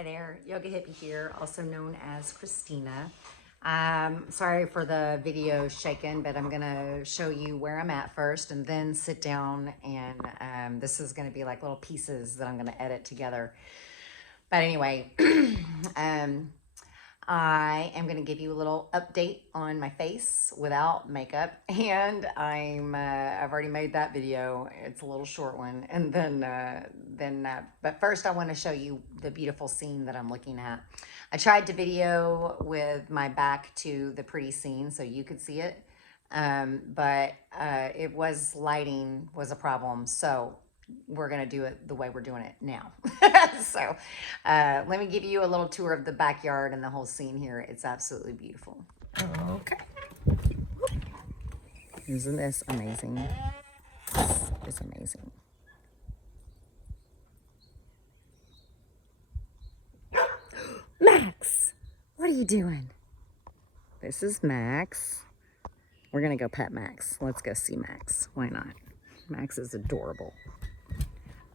Hi there, Yoga Hippie here, also known as Christina. Sorry for the video shaken, but I'm gonna show you where I'm at first and then sit down and this is gonna be like little pieces that I'm gonna edit together. But anyway, I am going to give you a little update on my face without makeup, and I've already made that video. It's a little short one, and but first I want to show you the beautiful scene that I'm looking at. I tried to video with my back to the pretty scene so you could see it, but lighting was a problem, so we're going to do it the way we're doing it now. So let me give you a little tour of the backyard and the whole scene here. It's absolutely beautiful. Okay. Isn't this amazing? It's amazing. Max, what are you doing? This is Max. We're going to go pet Max. Let's go see Max. Why not? Max is adorable.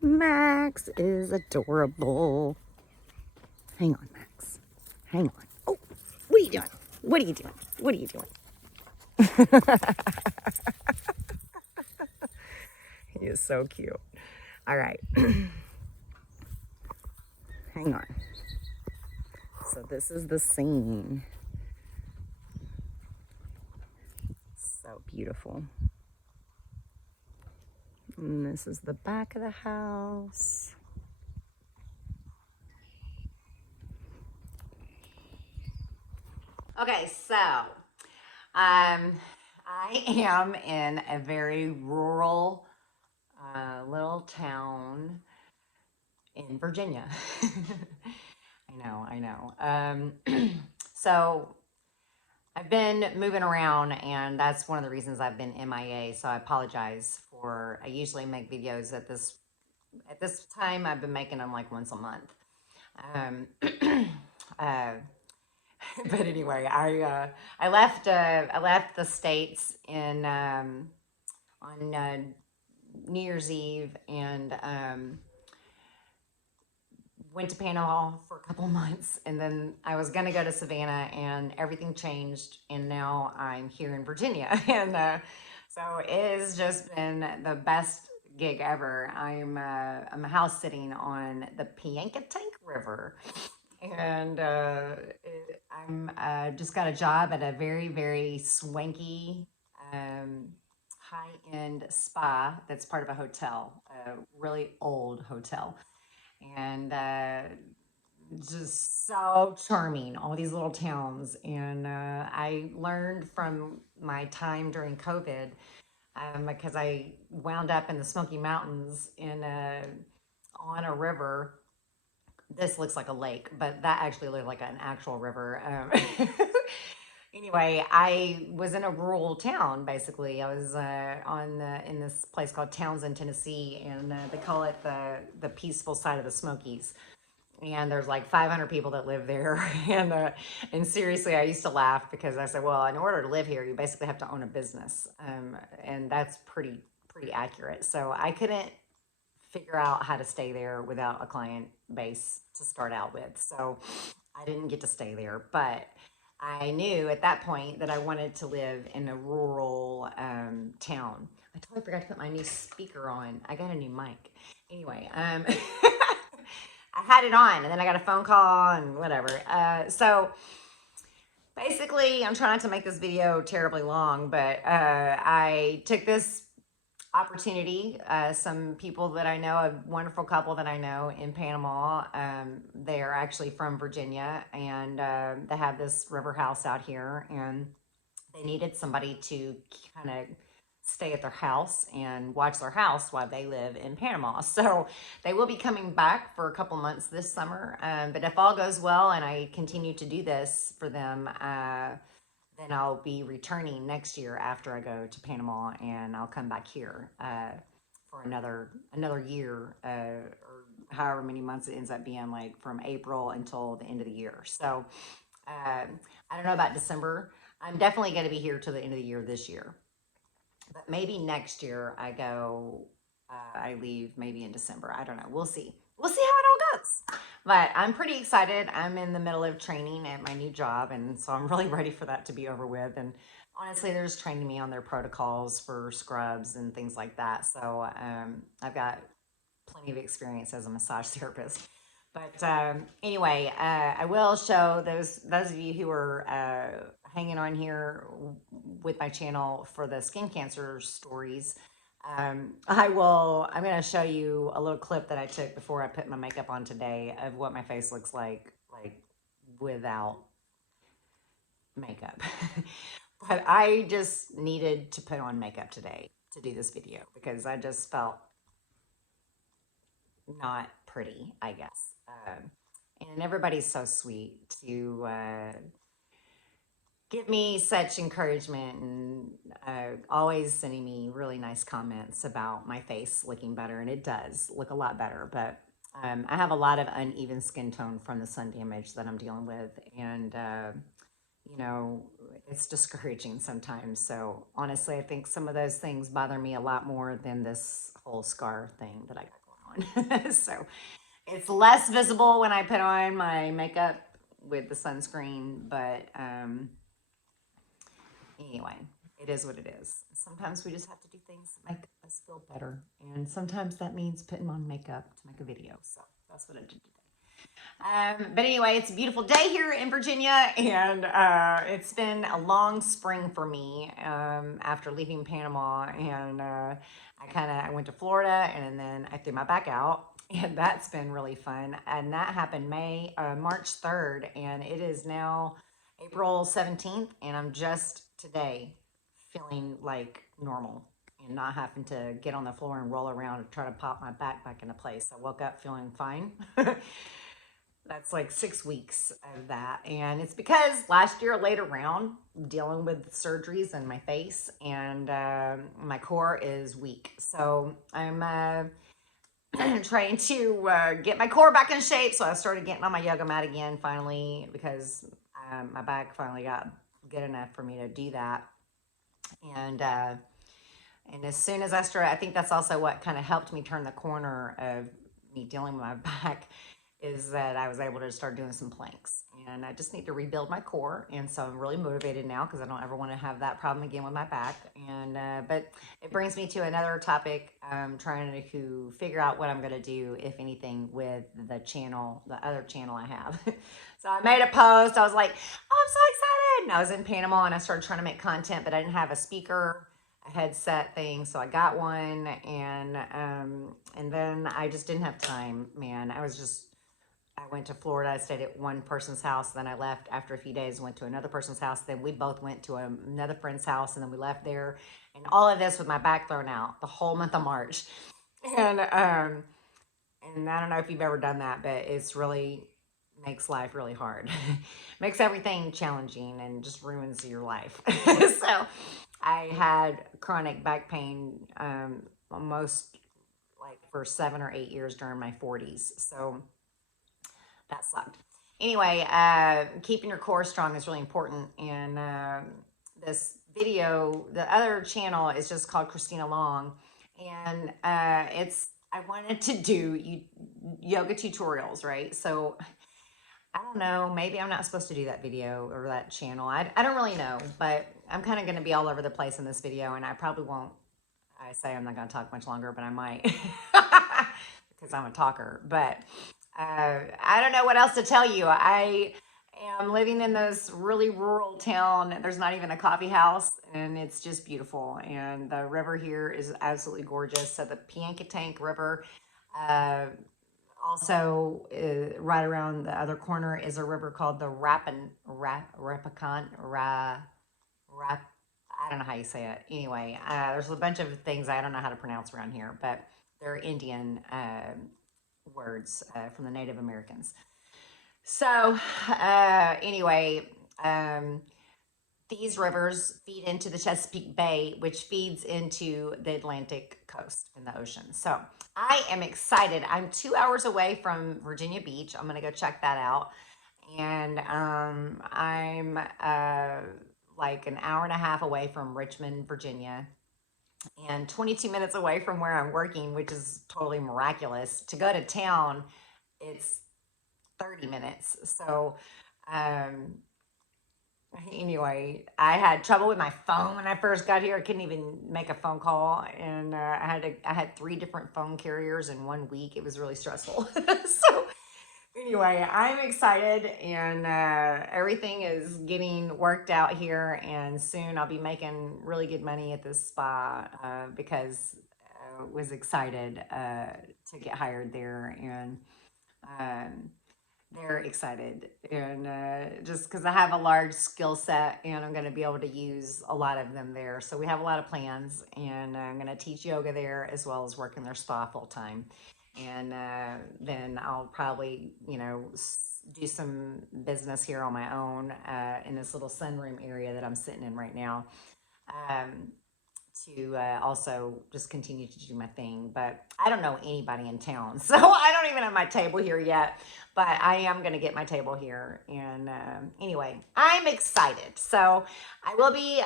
Max is adorable. Hang on, Max. Hang on. Oh, what are you doing? What are you doing? What are you doing? He is so cute. All right. Hang on. So this is the scene. So beautiful. And this is the back of the house. Okay, so I am in a very rural little town in Virginia. I know. So I've been moving around, and that's one of the reasons I've been MIA. So I apologize for. I usually make videos at this time. I've been making them like once a month. But anyway, I left the States in on New Year's Eve and went to Panama for a couple months, and then I was gonna go to Savannah, and everything changed, and now I'm here in Virginia, and so it has just been the best gig ever. I'm house sitting on the Piankatank River, and I'm just got a job at a very, very swanky high-end spa that's part of a hotel, a really old hotel, and just so charming, all these little towns. And I learned from my time during COVID, because I wound up in the Smoky Mountains on a river. This looks like a lake, but that actually looked like an actual river. Anyway, I was in a rural town. Basically, I was in this place called Townsend, Tennessee, and they call it the peaceful side of the Smokies. And there's like 500 people that live there, and seriously, I used to laugh because I said, well, in order to live here, you basically have to own a business, and that's pretty accurate. So I couldn't figure out how to stay there without a client base to start out with. So I didn't get to stay there, but I knew at that point that I wanted to live in a rural town. I totally forgot to put my new speaker on. I got a new mic. Anyway, I had it on, and then I got a phone call and whatever. So basically, I'm trying not to make this video terribly long, but I took this opportunity. Some people that I know, a wonderful couple that I know in Panama, they are actually from Virginia, and they have this river house out here, and they needed somebody to kind of stay at their house and watch their house while they live in Panama. So they will be coming back for a couple months this summer. But if all goes well and I continue to do this for them, then I'll be returning next year after I go to Panama, and I'll come back here for another year, or however many months it ends up being, like from April until the end of the year. So I don't know about December. I'm definitely going to be here till the end of the year this year, but maybe next year I leave maybe in December. I don't know. We'll see. We'll see how it knows? But I'm pretty excited. I'm in the middle of training at my new job, and so I'm really ready for that to be over with. And honestly, they're just training me on their protocols for scrubs and things like that. So I've got plenty of experience as a massage therapist. But anyway, I will show those of you who are hanging on here with my channel for the skin cancer stories. I'm going to show you a little clip that I took before I put my makeup on today of what my face looks like without makeup. But I just needed to put on makeup today to do this video because I just felt not pretty, I guess. And everybody's so sweet to give me such encouragement and always sending me really nice comments about my face looking better. And it does look a lot better, but I have a lot of uneven skin tone from the sun damage that I'm dealing with. And, you know, it's discouraging sometimes. So honestly, I think some of those things bother me a lot more than this whole scar thing that I got going on. So it's less visible when I put on my makeup with the sunscreen, but anyway, it is what it is. Sometimes we just have to do things that make us feel better. And sometimes that means putting on makeup to make a video. So that's what I did today. But anyway, it's a beautiful day here in Virginia, and it's been a long spring for me after leaving Panama. And I went to Florida, and then I threw my back out, and that's been really fun. And that happened March 3rd, and it is now April 17th, and I'm just today feeling like normal and not having to get on the floor and roll around and try to pop my back into place. I woke up feeling fine. That's like 6 weeks of that. And it's because last year I laid around dealing with surgeries in my face, and my core is weak. So I'm trying to get my core back in shape. So I started getting on my yoga mat again finally because my back finally got good enough for me to do that. And as soon as I started, I think that's also what kind of helped me turn the corner of me dealing with my back, is that I was able to start doing some planks. And I just need to rebuild my core. And so I'm really motivated now because I don't ever want to have that problem again with my back. And but it brings me to another topic. I'm trying to figure out what I'm going to do, if anything, with the channel, the other channel I have. So I made a post. I was like, oh, I'm so excited. And I was in Panama and I started trying to make content, but I didn't have a speaker, a headset thing. So I got one, and then I just didn't have time, man. I went to Florida. I stayed at one person's house. Then I left after a few days, went to another person's house. Then we both went to another friend's house, and then we left there. And all of this with my back thrown out the whole month of March. And I don't know if you've ever done that, but it's really makes life really hard. Makes everything challenging and just ruins your life. So I had chronic back pain almost like for 7 or 8 years during my 40s. So that sucked. Anyway, keeping your core strong is really important. And this video, the other channel is just called Christina Long. And I wanted to do yoga tutorials, right? So I don't know, maybe I'm not supposed to do that video or that channel. I don't really know, but I'm kind of going to be all over the place in this video, and I probably won't. I say I'm not going to talk much longer, but I might because I'm a talker. But I don't know what else to tell you. I am living in this really rural town. There's not even a coffee house, and it's just beautiful. And the river here is absolutely gorgeous. So the Piankatank River, also right around the other corner is a river called the Rappacan. I don't know how you say it. Anyway, there's a bunch of things I don't know how to pronounce around here, but they're Indian words from the Native Americans. So anyway, these rivers feed into the Chesapeake Bay, which feeds into the Atlantic coast in the ocean. So I am excited. I'm 2 hours away from Virginia Beach. I'm going to go check that out. And I'm like an hour and a half away from Richmond, Virginia, and 22 minutes away from where I'm working, which is totally miraculous. To go to town it's 30 minutes. So, um, anyway, I had trouble with my phone when I first got here. I couldn't even make a phone call, and I had three different phone carriers in 1 week. It was really stressful. So anyway, I'm excited, and everything is getting worked out here, and soon I'll be making really good money at this spa because I was excited to get hired there, and um, they're excited, and just because I have a large skill set and I'm going to be able to use a lot of them there. So we have a lot of plans, and I'm going to teach yoga there as well as work in their spa full time. And then I'll probably, do some business here on my own in this little sunroom area that I'm sitting in right now. Um, to also just continue to do my thing. But I don't know anybody in town. So I don't even have my table here yet. But I am going to get my table here. And anyway, I'm excited. So I will be.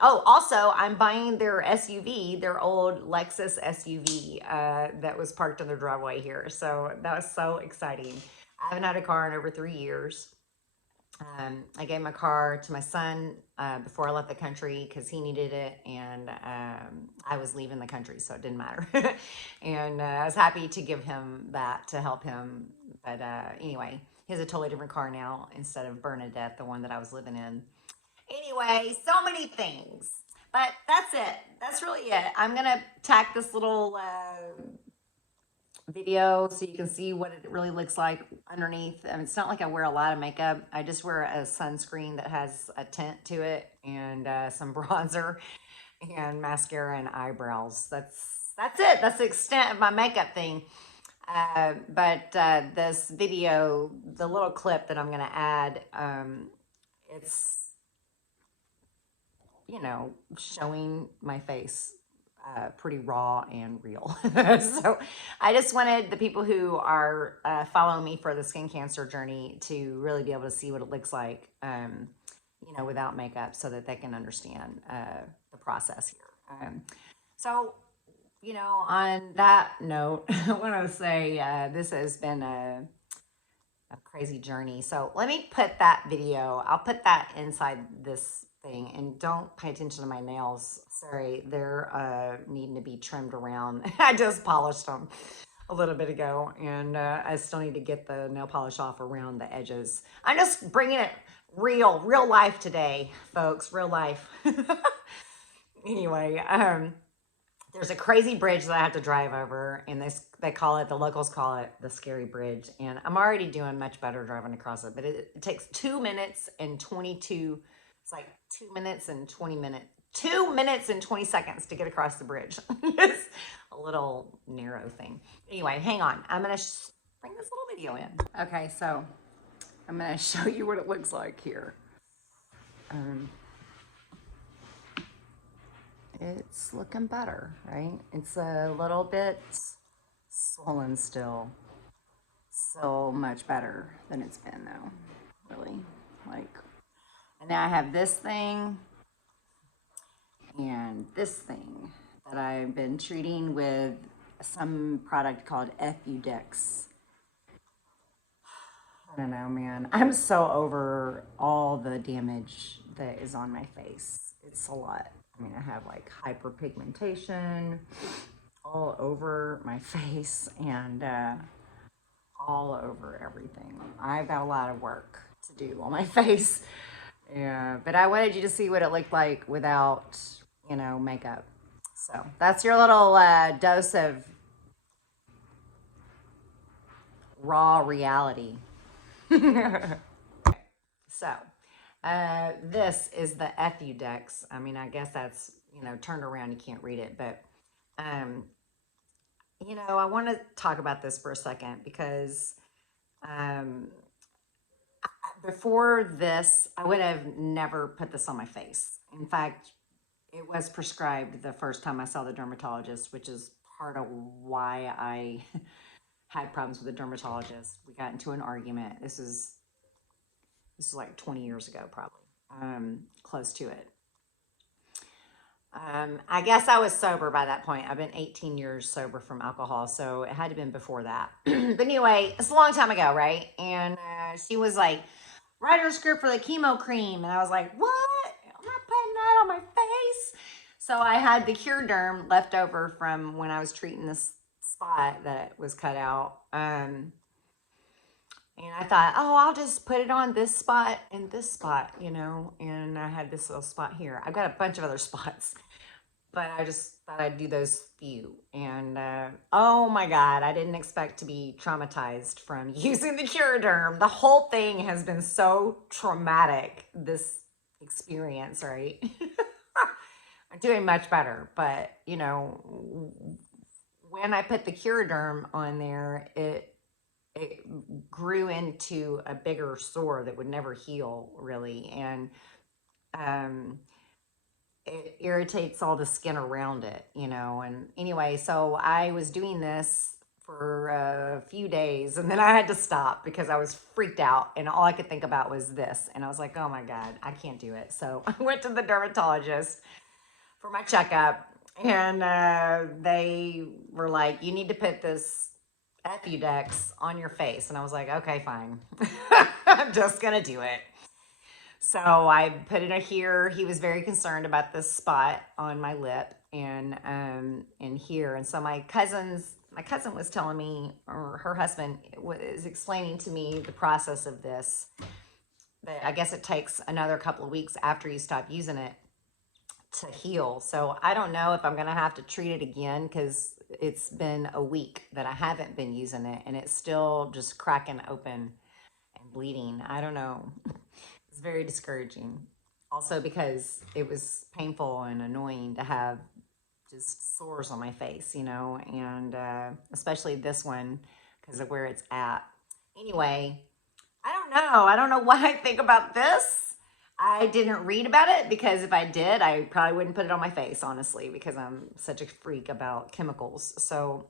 Also, I'm buying their SUV, their old Lexus SUV that was parked in their driveway here. So that was so exciting. I haven't had a car in over 3 years. I gave my car to my son before I left the country because he needed it, and I was leaving the country, so it didn't matter. And I was happy to give him that to help him. But anyway, he has a totally different car now instead of Bernadette, the one that I was living in. Anyway, so many things. But that's it. That's really it. I'm going to tack this little video so you can see what it really looks like underneath. I mean, it's not like I wear a lot of makeup. I just wear a sunscreen that has a tint to it, and some bronzer and mascara and eyebrows. That's it. That's the extent of my makeup thing. But this video, the little clip that I'm going to add, it's showing my face pretty raw and real. So I just wanted the people who are following me for the skin cancer journey to really be able to see what it looks like, without makeup, so that they can understand the process here. So, on that note, I want to say this has been a crazy journey. So let me put that video, I'll put that inside this thing, and don't pay attention to my nails. Sorry, they're needing to be trimmed around. I just polished them a little bit ago, and I still need to get the nail polish off around the edges. I'm just bringing it real life today, folks, real life. Anyway, there's a crazy bridge that I have to drive over, and the locals call it the scary bridge. And I'm already doing much better driving across it, but it takes 2 minutes and 22, it's like 2 minutes and 20 seconds to get across the bridge. It's a little narrow thing. Anyway, hang on. I'm going to bring this little video in. Okay, so I'm going to show you what it looks like here. It's looking better, right? It's a little bit swollen still. So much better than it's been, though, really. And now I have this thing and this thing that I've been treating with some product called Fudex. I don't know, man. I'm so over all the damage that is on my face. It's a lot. I mean, I have like hyperpigmentation all over my face, and all over everything. I've got a lot of work to do on my face. Yeah, but I wanted you to see what it looked like without, makeup. So that's your little dose of raw reality. So this is the Fudex. I mean, I guess that's, turned around, you can't read it, but I want to talk about this for a second because before this, I would have never put this on my face. In fact, it was prescribed the first time I saw the dermatologist, which is part of why I had problems with the dermatologist. We got into an argument. This is like 20 years ago, probably, close to it. I guess I was sober by that point. I've been 18 years sober from alcohol, so it had to have been before that. But anyway, it's a long time ago, right? And she was like, write her a script for the chemo cream. And I was like, what? I'm not putting that on my face. So I had the Cure Derm left over from when I was treating this spot that was cut out. And I thought, oh, I'll just put it on this spot and this spot, and I had this little spot here. I've got a bunch of other spots, but I just thought I'd do those few. And oh my God, I didn't expect to be traumatized from using the Curaderm. The whole thing has been so traumatic, this experience, right? I'm doing much better, but when I put the Curaderm on there, it grew into a bigger sore that would never heal really, and um, it irritates all the skin around it, And anyway, so I was doing this for a few days, and then I had to stop because I was freaked out, and all I could think about was this, and I was like, oh my God, I can't do it. So I went to the dermatologist for my checkup, and they were like, you need to put this Effudex on your face. And I was like, okay, fine. I'm just going to do it. So I put it here. He was very concerned about this spot on my lip and here. And so my cousin was telling me, or her husband was explaining to me the process of this. That I guess it takes another couple of weeks after you stop using it to heal. So I don't know if I'm going to have to treat it again because it's been a week that I haven't been using it and it's still just cracking open and bleeding. I don't know. It's very discouraging. Also because it was painful and annoying to have just sores on my face, and especially this one because of where it's at. Anyway, I don't know. I don't know what I think about this. I didn't read about it because if I did, I probably wouldn't put it on my face, honestly, because I'm such a freak about chemicals. So,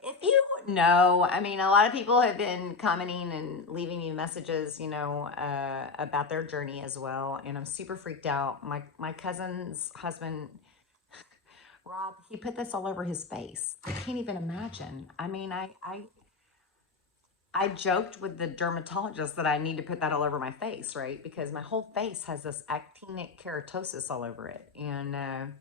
if you know, I mean, a lot of people have been commenting and leaving me messages, about their journey as well. And I'm super freaked out. My cousin's husband, Rob, he put this all over his face. I can't even imagine. I mean, I joked with the dermatologist that I need to put that all over my face, right? Because my whole face has this actinic keratosis all over it. And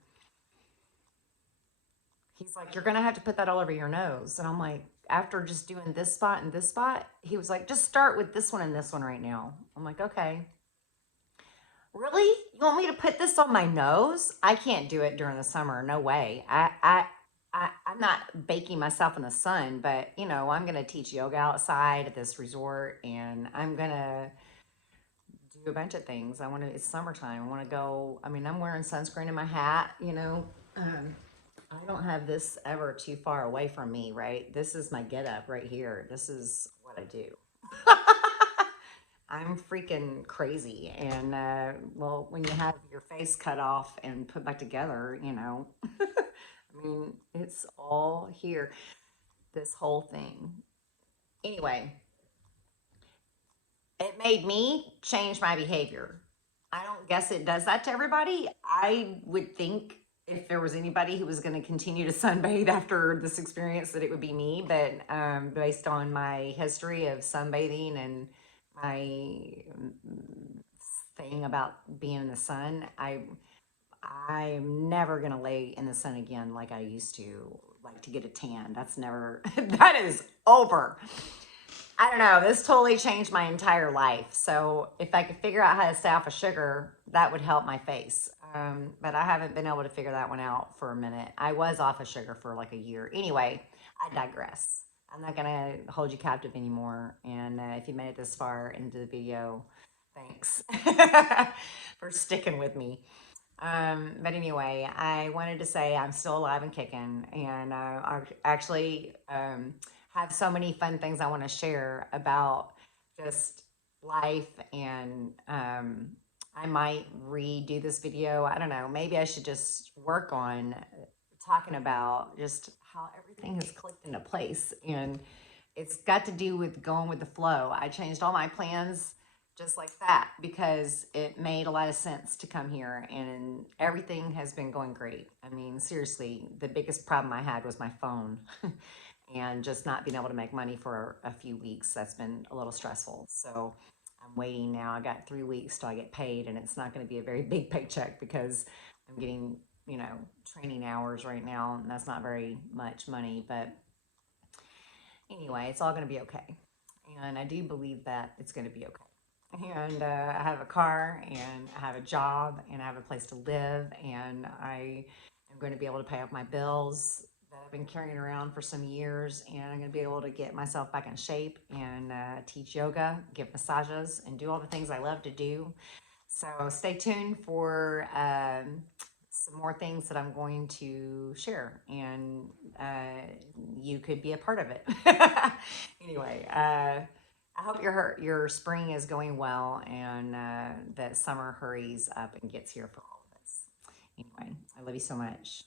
he's like, you're going to have to put that all over your nose. And I'm like, after just doing this spot and this spot, he was like, just start with this one and this one right now. I'm like, okay. Really? You want me to put this on my nose? I can't do it during the summer. No way. I'm not baking myself in the sun, but I'm gonna teach yoga outside at this resort, and I'm gonna do a bunch of things. It's summertime. I want to go. I mean, I'm wearing sunscreen in my hat. I don't have this ever too far away from me, right? This is my get up right here. This is what I do. I'm freaking crazy. And well, when you have your face cut off and put back together, I mean, it's all here, this whole thing. Anyway, it made me change my behavior. I don't guess it does that to everybody. I would think if there was anybody who was going to continue to sunbathe after this experience, that it would be me. But based on my history of sunbathing and my thing about being in the sun, I'm never gonna lay in the sun again like I used to, like to get a tan. That's never, that is over. I don't know. This totally changed my entire life. So if I could figure out how to stay off of sugar, that would help my face. But I haven't been able to figure that one out for a minute. I was off of sugar for like a year. Anyway, I digress. I'm not gonna hold you captive anymore. And if you made it this far into the video, thanks for sticking with me. But anyway, I wanted to say I'm still alive and kicking, and I actually have so many fun things I want to share about just life, and I might redo this video. I don't know. Maybe I should just work on talking about just how everything has clicked into place, and it's got to do with going with the flow. I changed all my plans just like that, because it made a lot of sense to come here, and everything has been going great. I mean, seriously, the biggest problem I had was my phone and just not being able to make money for a few weeks. That's been a little stressful. So I'm waiting now. I got 3 weeks till I get paid, and it's not going to be a very big paycheck because I'm getting, training hours right now, and that's not very much money. But anyway, it's all going to be okay. And I do believe that it's going to be okay. And I have a car, and I have a job, and I have a place to live, and I am going to be able to pay off my bills that I've been carrying around for some years, and I'm going to be able to get myself back in shape and teach yoga, give massages, and do all the things I love to do. So stay tuned for some more things that I'm going to share, and you could be a part of it. Anyway, I hope your spring is going well, and that summer hurries up and gets here for all of us. Anyway, I love you so much.